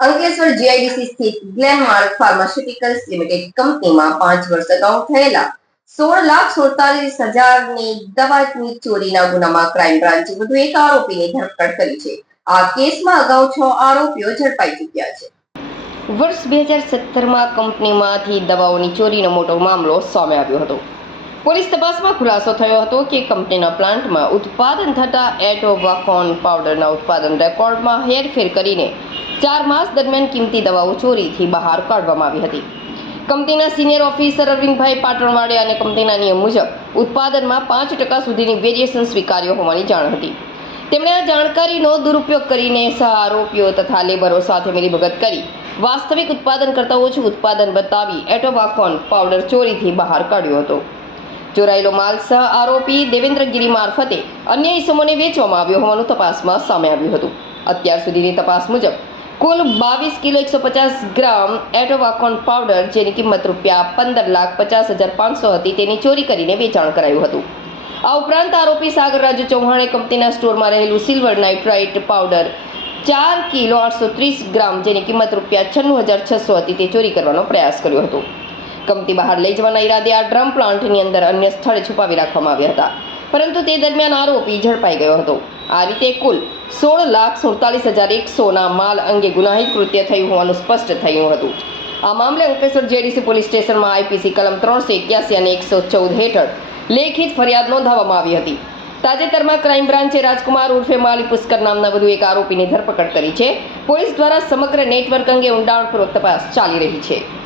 Ankleshwar GIDC સ્થિત Glenmark pharmaceuticals limited કંપનીમાં 5 વર્ષ અગાઉ થયેલા 16,47,000ની દવાની ચોરીના ગુનામાં ક્રાઇમ બ્રાન્ચે વધુ એક આરોપીની ધરપકડ કરી છે. આ કેસમાં અગાઉ 6 આરોપીઓ ઝડપાઈ ચૂક્યા છે. વર્ષ 2017માં કંપનીમાંથી દવાઓની ચોરીનો મોટો મામલો સામે આવ્યો હતો. પોલીસ તપાસમાં ખુલાસો થયો હતો કે કંપનીના પ્લાન્ટમાં ઉત્પાદન થતા એટોવાકોન પાવડરના ઉત્પાદન રેકોર્ડમાં હેરફેર કરીને 4 માસ દરમિયાન કિંમતી દવાઓ ચોરીથી બહાર કાઢવામાં આવી હતી. કંપનીના સિનિયર ઓફિસર અરવિંદભાઈ પાટણવાડિયા અને કંપનીના નિયમ મુજબ ઉત્પાદનમાં 5% સુધીની વેરિએશન સ્વીકાર્ય હોવાની જાણ હતી. તેમણે આ જાણકારીનો દુરુપયોગ કરીને સહ આરોપીઓ તથા લેબરો સાથે મિલીભગત કરી વાસ્તવિક ઉત્પાદન કરતાં ઓછું ઉત્પાદન બતાવી એટોવાકોન પાવડર ચોરીથી બહાર કાઢ્યો હતો. ચોરાયેલો માલ સહ આરોપી દેવેન્દ્ર ગિરી મારફતે અન્ય ઇસમોને વેચવામાં આવ્યો હોવાનું તપાસમાં સામે આવ્યું હતું. અત્યાર સુધીની તપાસ મુજબ કુલ 22 કિલો 150 ગ્રામ એટોવાકોન પાવડર, જેની કિંમત ₹15,50,500 હતી, તેની ચોરી કરીને વેચાણ કરાયું હતું. આ ઉપરાંત આરોપી સાગર રાજુ ચૌહાણે કંપનીના સ્ટોરમાં રહેલું સિલ્વર નાઇટ્રાઇટ પાવડર 4 કિલો 830 ગ્રામ, જેની કિંમત ₹96,600 હતી, તે ચોરી કરવાનો પ્રયાસ કર્યો હતો. કંપની બહાર લઈ જવાના ઈરાદે આ ડ્રમ પ્લાન્ટની અંદર અન્ય સ્થળે છુપાવી રાખવામાં આવ્યા હતા, પરંતુ તે દરમિયાન આરોપી ઝડપાઈ ગયો હતો. આ રીતે કુલ 16,47,100ના માલ અંગે ગુનાહિત કૃત્ય થયું હોવાનું સ્પષ્ટ થયું હતું. આ મામલે અંકલેશ્વર જીઆઈડીસી પોલીસ સ્ટેશનમાં આઈપીસી કલમ 381 અને 114 હેઠળ લેખિત ફરિયાદ નોંધાવવામાં આવી હતી. તાજેતરમાં ક્રાઇમ બ્રાન્ચે રાજકુમાર ઉર્ફે માલી પુષ્કર નામના વધુ એક આરોપીની ધરપકડ કરી છે. પોલીસ દ્વારા સમગ્ર નેટવર્ક અંગે ઊંડાણપૂર્વક તપાસ ચાલી રહી છે.